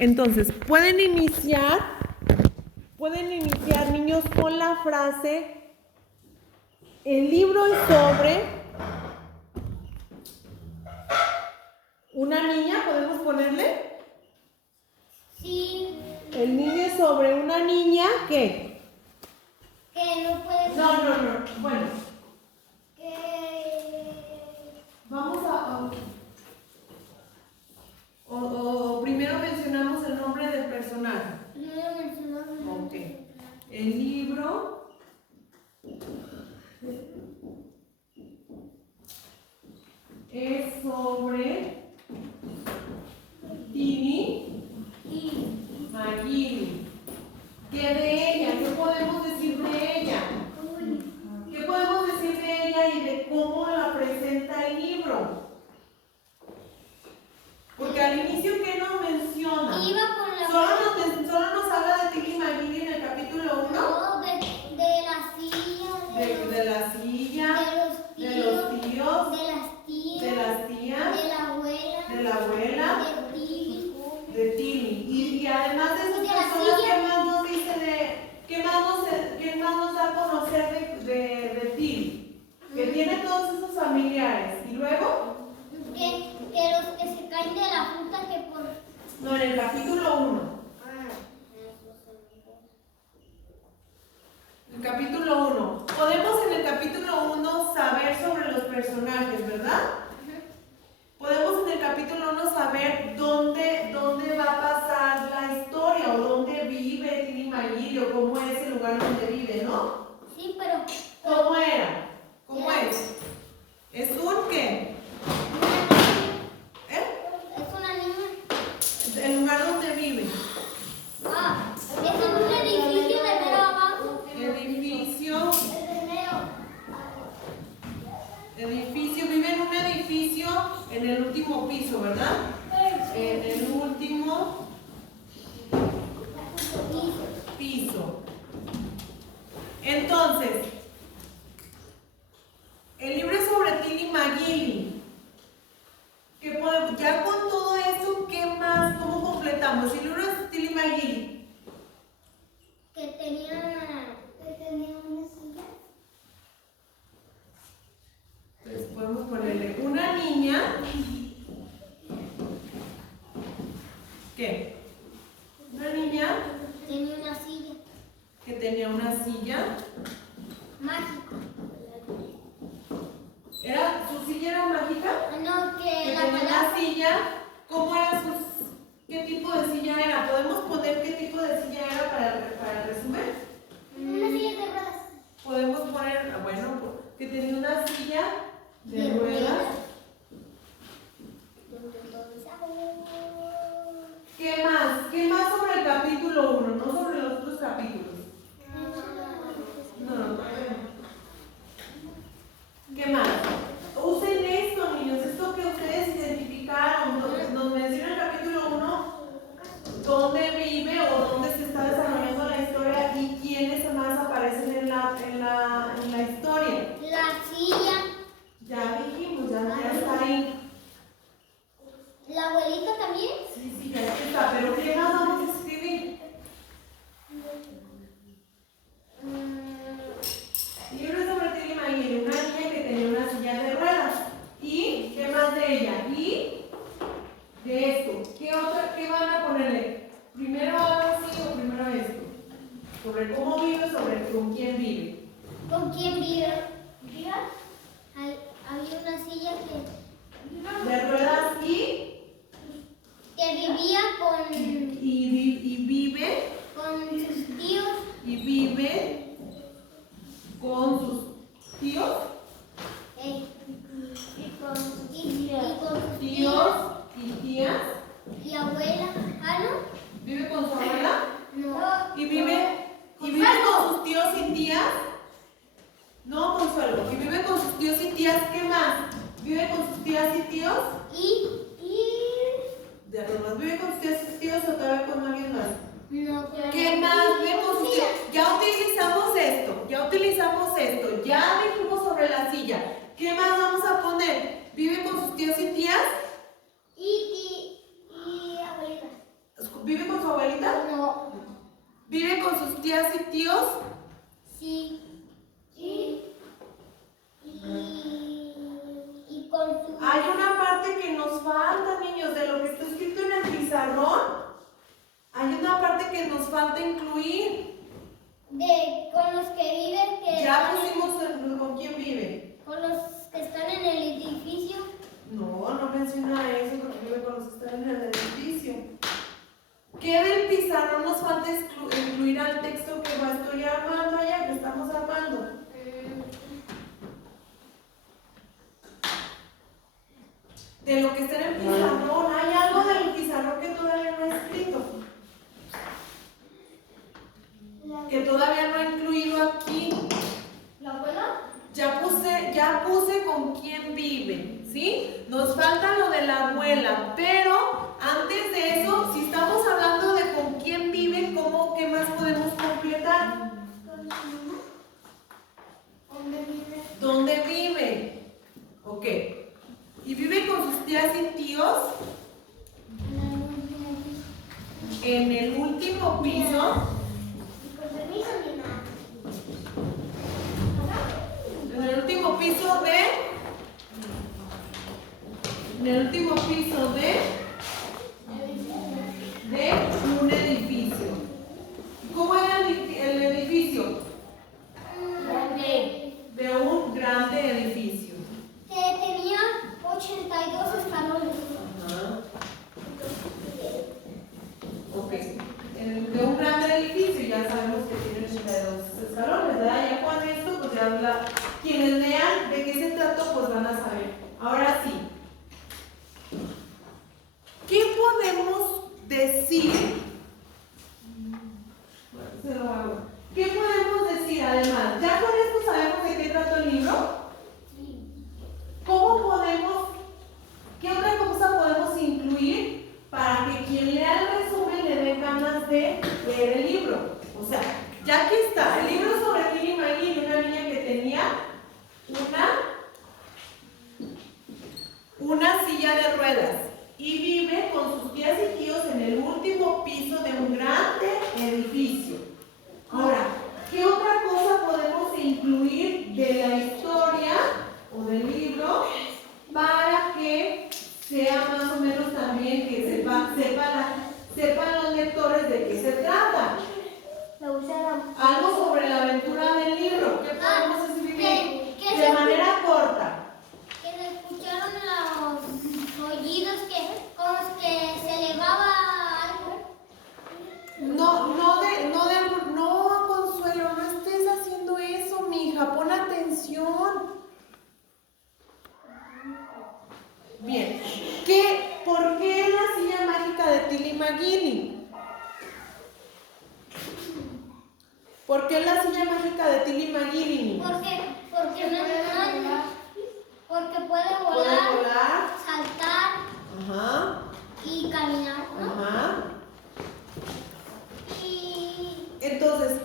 Entonces, pueden iniciar, niños, con la frase: el libro es sobre una niña. ¿Podemos ponerle? Sí. El niño es sobre una niña, ¿qué? Que no puede... No. Bueno. Que... Vamos a... O primero mencionamos el nombre del personaje. Primero mencionamos... Ok. El libro... es sobre Tini Mayili. ¿Qué de ella? ¿Qué podemos decir de ella? ¿Qué podemos decir de ella y de cómo la presenta el libro? Porque al inicio, ¿qué nos menciona? Iba con la... ¿Solo nos habla de Tini Mayili en el capítulo 1? No, de la silla. De la silla. De los tíos. De los tíos. De las tías. De las tías. De la abuela. De la abuela. De Tini. De Tini. Y además de esas De la personas, silla. ¿qué más nos dice qué más nos da a conocer de Tini? Que tiene todos esos familiares. ¿Y luego? Que los que se caen de la fruta que por... No, en el capítulo 1. El capítulo 1. Podemos en el capítulo 1 saber sobre los personajes, ¿verdad? Podemos en el capítulo 1 saber dónde va a pasar la historia o dónde vive Tini Mayili o cómo es el lugar donde vive, ¿no? Sí, pero... ¿Cómo era? ¿Cómo es? ¿Es un qué? Es una niña. El lugar donde vive. Ah, es en un edificio de mero abajo. Vive en un edificio en el último piso, ¿verdad? En el último piso. Entonces, el libro es sobre Tini Mayili. Ya con todo esto, ¿qué más? ¿Cómo completamos? El libro es de Tini Mayili. Que tenía una silla. Entonces podemos ponerle una niña. ¿Qué? Una niña Tenía una silla. que tenía una silla. Mágica. ¿Su silla era mágica? No, Que que la tenía palabra... una silla. ¿Cómo era qué tipo de silla era? ¿Podemos poner qué tipo de silla era para el resumen? Una silla de ruedas. Podemos poner, que tenía una silla de ruedas. ¿Qué más? ¿Qué más sobre el capítulo 1? No sobre los otros capítulos. No, todavía no. ¿Qué más? Usen esto, niños, esto que ustedes identificaron. Nos menciona el capítulo 1 dónde vive o dónde se está desarrollando la historia y quiénes más aparecen en la historia. La silla. Ya dijimos, ya está ahí. La abuelita también. Sí, ya está. Pero ¿qué más vamos a escribir? Libro sobre Tini Mayili, una niña que tenía una silla de ruedas. ¿Y qué más de ella? Y de esto. ¿Qué van a ponerle? ¿Primero algo así o primero esto? Sobre cómo vive, sobre con quién vive. ¿Con quién vive? Había una silla De ruedas que vivía y vive. con sus tíos. Y vive con sus tíos. Y con sus Tíos y tías. Y abuela. ¿Ah, no? ¿Vive con su abuela? No. ¿Y vive con sus tíos y tías? No, Consuelo. ¿Y vive con sus tíos y tías? ¿Qué más? ¿Vive con sus tías y tíos? ¿De nomás vive con sus tías y tíos o todavía con alguien más? No. ¿Qué más? Vive con sus tíos. Ya utilizamos esto. Ya dijimos sobre la silla. ¿Qué más vamos a poner? ¿Vive con sus tíos y tías? Y abuelitas. ¿Vive con su abuelita? No. ¿Vive con sus tías y tíos? Sí. Y con su... Hay una parte que nos falta, niños, de lo que está escrito en el pizarrón. Hay una parte que nos falta incluir. Con los que viven, que Ya están pusimos con quién vive. con los que están en el edificio. No, no menciona eso porque vive con los que están en el edificio. ¿Qué del pizarrón nos falta incluir al texto que estoy armando allá, que estamos armando? De lo que está en el pizarrón, ¿hay algo del pizarrón que todavía no he escrito? Que todavía no he incluido aquí. ¿La abuela? Ya puse con quién vive, ¿sí? Nos falta lo de la abuela, pero antes de eso, si estamos hablando de con quién vive, ¿qué más podemos completar? ¿Dónde vive? Ok. ¿Y vive con sus tías y tíos? En el último piso. En el último piso de un edificio. ¿Cómo era el edificio? De un grande edificio. Que tenía 82 escalones. Ajá. Ok. De un grande edificio, ya sabemos que tiene 82 escalones, ¿verdad? Ya con esto, pues ya quienes lean de qué se trató, pues van a saber. Ahora sí. ¿Qué podemos decir? Se lo hago. ¿Qué podemos decir además? ¿Ya con esto sabemos de qué trató el libro? ¿Qué otra cosa podemos incluir para que quien lea el resumen le dé ganas de leer el libro? O sea, ya aquí está, el libro sobre Tilly Maggie, una niña que tenía una silla de ruedas y vive con sus tías y tíos en el último piso de un grande edificio. Ahora, ¿qué otra cosa podemos incluir de la historia o del libro para que sea más o menos también que sepan los lectores de qué se trata? Algo sobre la aventura del libro. ¿Qué podemos escribir? De manera corta. Que se escucharon los oídos con los que se elevaba algo. No, Consuelo, no estés haciendo eso, mija, pon atención. Bien, ¿por qué la silla mágica de Tilly McGilly? ¿Por qué la silla mágica de Tilly McGilly? Porque puede volar, Puede volar, saltar ajá, y caminar, ¿no? ajá. Y Entonces,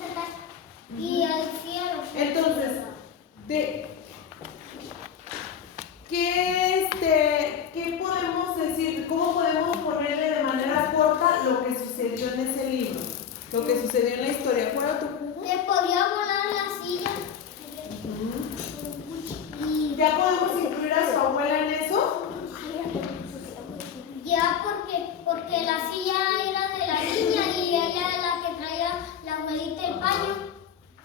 saltar. Y al cielo. Entonces, ¿qué podemos decir? ¿Cómo podemos ponerle de manera corta lo que sucedió en ese libro? Lo que sucedió en la historia. ¿Cuál era tu punto? Le podía volar la silla. Y ¿Ya podemos incluir a su abuela en eso? ya porque la silla era de la niña y ella era la que traía la abuelita el paño.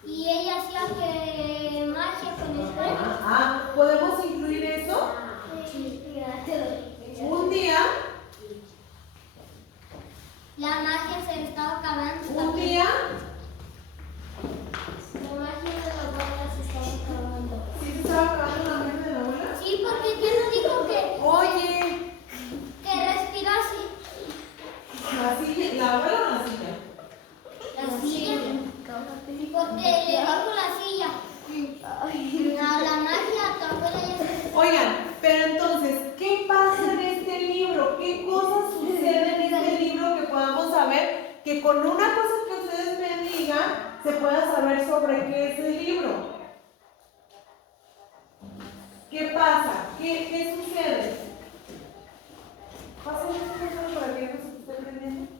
Y ella hacía que magia con eso. ¿Podemos incluir eso? Un día, La magia se le estaba acabando. un día, La magia de la abuela se estaba acabando. ¿sí se estaba acabando la magia de la abuela? Sí, porque ¿quién nos dijo Oye, que respirase? ¿la abuela o la silla? La silla. Porque le dijo la silla. La magia a tu abuela ya se... Oigan, pero entonces, ¿qué pasa en este libro? ¿Qué cosas suceden en este libro que podamos saber? Que con una cosa que ustedes me digan, se pueda saber sobre qué es el libro. ¿Qué pasa? ¿Qué sucede? Pásenme este teléfono para que no se esté prendiendo?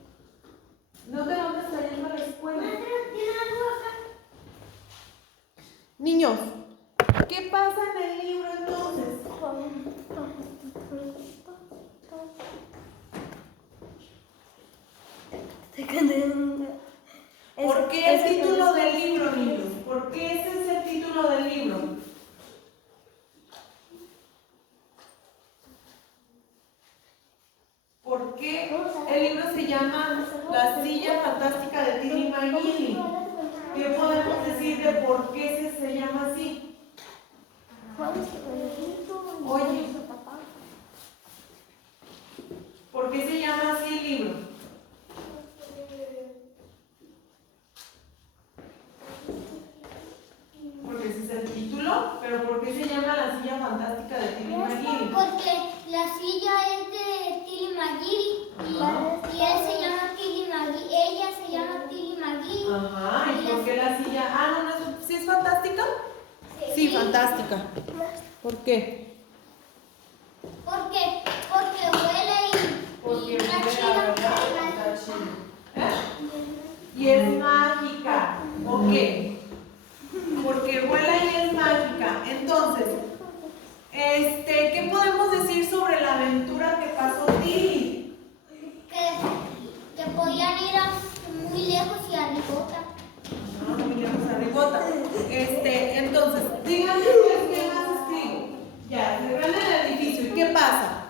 No te vamos a yendo a la escuela. Niños, ¿qué pasa en el libro entonces? ¿Por qué el título del libro, niños? ¿Por qué ese es el título del libro? ¿Por qué el libro se llama La silla fantástica de Tilly McGinley? ¿Qué podemos decir de por qué se llama así? Oye, ¿por qué se llama así el libro? Porque ese es el título, pero ¿por qué se llama La silla fantástica de Tilly McGinley? Porque la silla es de Tilly McGinley y él se llama Tilly McGinley, ella se llama Tilly McGinley. Ajá, ¿y por qué la silla? Ah, no, no, ¿sí es fantástica? Sí, fantástica. ¿Por qué? Porque huele y está chida. Está chida. Y es mágica. Ok. Porque vuela y es mágica. Entonces, ¿qué podemos decir sobre la aventura que pasó Tilly? Que podían ir muy lejos y a Ricota. No, muy lejos a Ricota. Entonces, díganme pues, ¿qué más escribo? Ya, se ven el edificio. ¿Y qué pasa?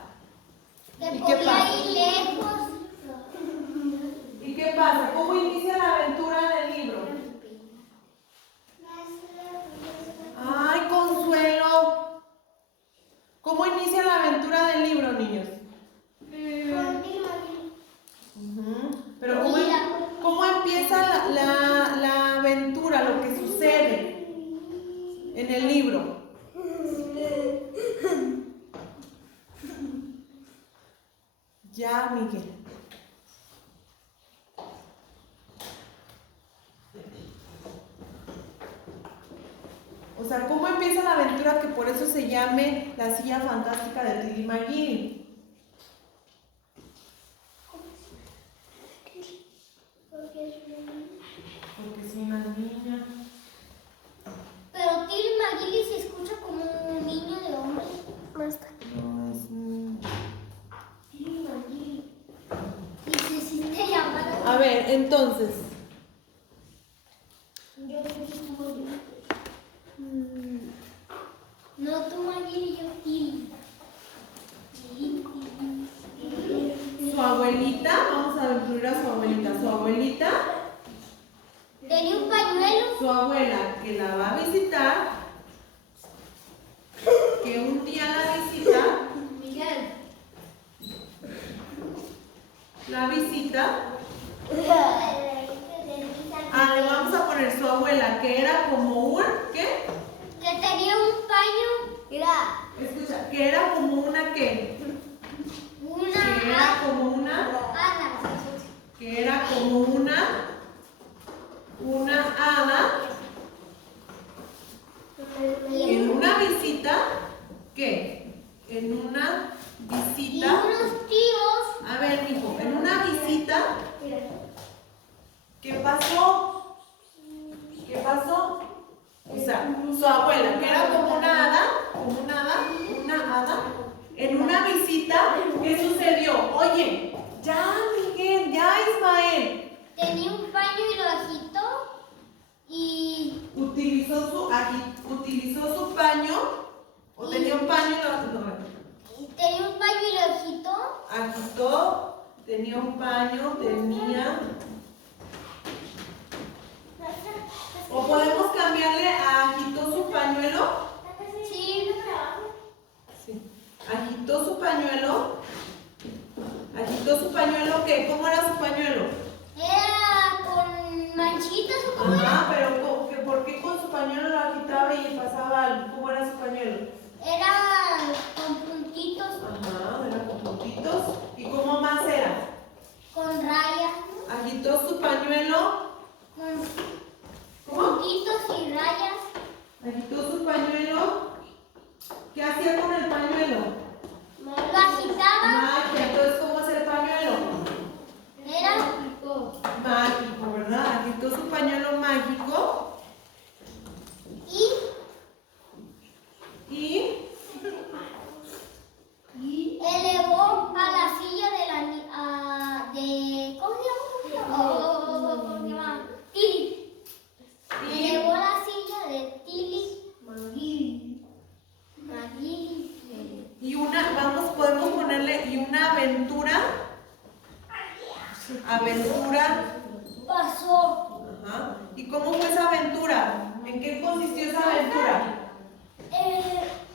Que ¿Y qué podía pasa? ir lejos. ¿Y qué pasa? ¿Cómo inicia la aventura del libro? ¡Ay, Consuelo! ¿Cómo inicia la aventura del libro, niños? Pero ¿cómo empieza la aventura, lo que sucede en el libro? Ya, Miguel. O sea, ¿cómo empieza la aventura que por eso se llame La silla fantástica de Tilly McGinley? Porque es una niña. Pero Tilly McGinley se escucha como un niño de hombre. No es. Tilly McGinley. Y se siente llamada. A ver, entonces. Yo soy como yo. No tú McGinley, yo Tilly. Su abuelita, vamos a incluir a su abuelita. Su abuelita, Tenía un pañuelo. su abuela que la va a visitar, que un día la visita, Miguel. la visita. Le vamos a poner su abuela, que era como un, ¿qué? Que tenía un paño. Mira. Escucha, que era como una, ¿qué? Que era Una como una, hada. que era como una hada en una visita, ¿qué? En una Y visita, unos tíos. a ver, mijo, en una visita, ¿qué pasó? ¿Qué pasó? O sea, su abuela, que era como una hada, en una visita, ¿qué sucedió? Oye, ya Miguel, ya Ismael, Tenía un paño y lo agitó. Y utilizó su paño, o tenía un paño y lo tenía un paño y lo agitó. agitó, tenía un paño, o podemos cambiarle a agitó su pañuelo. Sí. Sí. Agitó su pañuelo, ¿qué? ¿Cómo era su pañuelo? Era con manchitas o cómo era. Ajá, pero ¿por qué con su pañuelo lo agitaba y pasaba algo? ¿Cómo era su pañuelo? Era con puntitos, Ajá, era con puntitos. ¿Y cómo más era? con rayas, Agitó su pañuelo. con ¿Cómo? puntitos y rayas. Agitó su pañuelo. ¿Qué hacía con el pañuelo? Lo agitaba. Magia. Entonces, ¿cómo es el pañuelo? mágico y elevó a la silla de la ¿cómo se llama? Tili. Elevó la silla de Tili Magili. Y podemos ponerle, y una aventura pasó. Ajá. ¿Y cómo fue esa aventura? ¿En qué consistió esa aventura?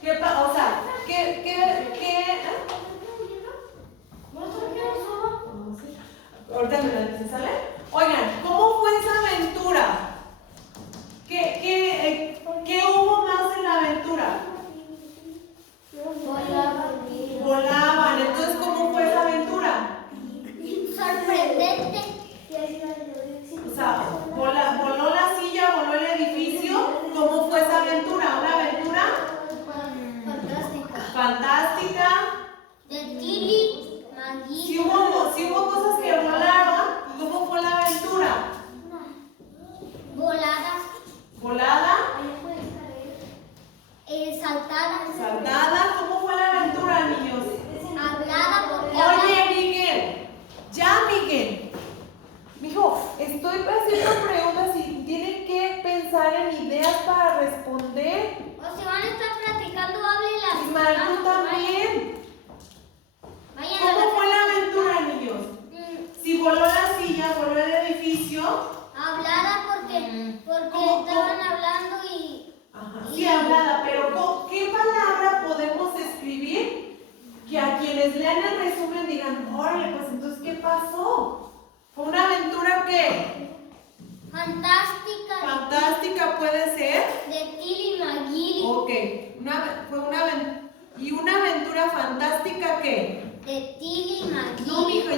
O sea, ahorita me la dice, ¿sale? Oigan, ¿cómo fue esa aventura? ¿Qué hubo más en la aventura? Volaban. Entonces, ¿cómo fue esa aventura? Sorprendente. O sea, voló la silla, voló el edificio. ¿Cómo fue esa aventura? ¿Una aventura? Fantástica. De Tili Magili. Si hubo cosas que volaban, ¿cómo fue la aventura? Volada. Saltada. ¿Cómo fue la aventura, niños? Hablada porque Oye, Miguel. Miguel. Mijo, estoy haciendo preguntas y tienen que pensar en ideas para responder. O si van a estar platicando, háblenlas. Y Marco también. ¿Cómo fue la aventura, niños? Si voló la silla, voló el edificio. Hablada porque ¿Cómo? estaban hablando y... Ajá, sí, hablada, pero ¿qué palabra podemos escribir que a quienes lean el resumen digan, órale, pues entonces, ¿qué pasó? ¿Fue una aventura qué? Fantástica. Fantástica puede ser. De Tili Magili. Ok, ¿y una aventura fantástica qué? De Tili Magili. No, mijo,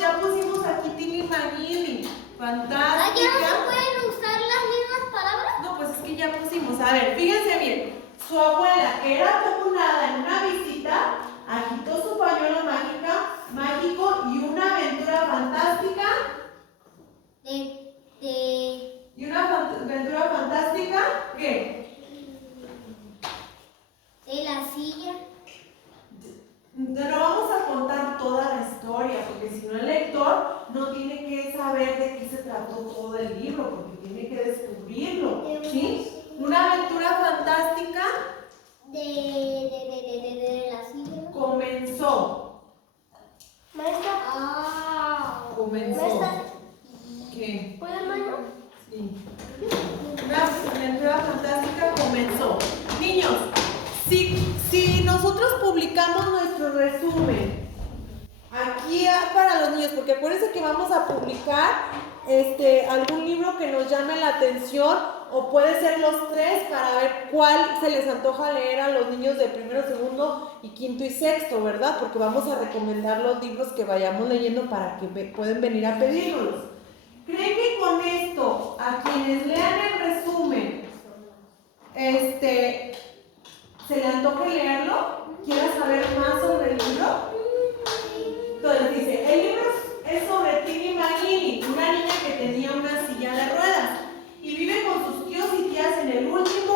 ya pusimos aquí Tili Magili. Fantástica. ¿Ya no se pueden usar las mismas palabras? No, pues es que ya pusimos. A ver, fíjense bien. Su abuela, que era acomodada en una visita, agitó su pañuelo mágico y una aventura fantástica. ¿Y una aventura fantástica qué? De la silla. No vamos a contar toda la historia, porque si no el lector no tiene que saber de qué se trató todo el libro, porque tiene que descubrirlo, ¿sí? Una aventura fantástica De la silla. comenzó. Maestra. Comenzó. Maestra. ¿Qué? ¿Puedo al baño? Sí. Una aventura fantástica comenzó. Niños, si nosotros publicamos nuestro resumen aquí para los niños, porque acuérdense que vamos a publicar algún libro que nos llame la atención, o puede ser los tres para ver cuál se les antoja leer a los niños de primero, segundo y quinto y sexto, ¿verdad? Porque vamos a recomendar los libros que vayamos leyendo para que pueden venir a pedirlos. ¿Creen que con esto, a quienes lean el resumen, se le antoje leerlo? ¿Quieres saber más sobre el libro? Entonces dice, el libro es sobre Tili Magili, una niña que tenía una silla de ruedas y vive con sus tíos y tías en el último